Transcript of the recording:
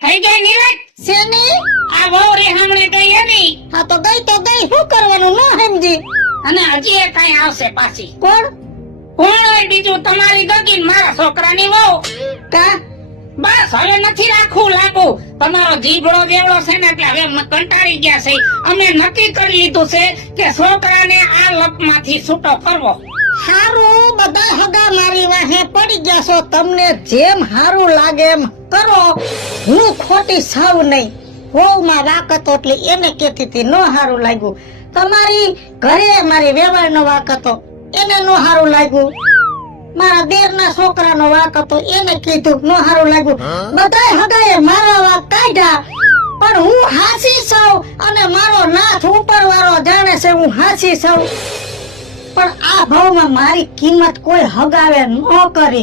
થઈ ગઈ નિરાત શેની? આ વહુ રે હમણે ગઈ એની હા તો ગઈ શું કરવાનું ન સમજી. અને હજી એ કઈ આવશે પાછી કોણ? કોણ હોય બીજું તમારી ગગીન મારા છોકરાની વહુ કા? બસ હવે નથી રાખવું લાગુ તમારો જીભડો જેવડો છે ને એટલે હવે કંટાળી ગયા છે અમે નક્કી કરી લીધું છે કે છોકરાને આ લપમાંથી છૂટો કરવો હારું બધા હગા મારી વાહે પડી ગયા છો, તમને જેમ હારું લાગે એમ કરો. હું ખોટી સાવ નહીં. હોવમાં વાક હતો એટલે એને કહેતી હતી નો હારું લાગ્યું. તમારી ઘરે મારી વેવાળનો વાક હતો એને નો હારું લાગ્યું. મારા દેરના છોકરાનો વાક હતો એને કીધું નો હારું લાગ્યું. બધાય હગાએ મારા વાક કાઢ્યા પણ હું હાસી છું અને મારો નાથ ઉપરવાળો જાણે છે હું હાસી છું. પણ આ ભાવમાં મારી કિંમત કોઈ હગાવે ન કરી.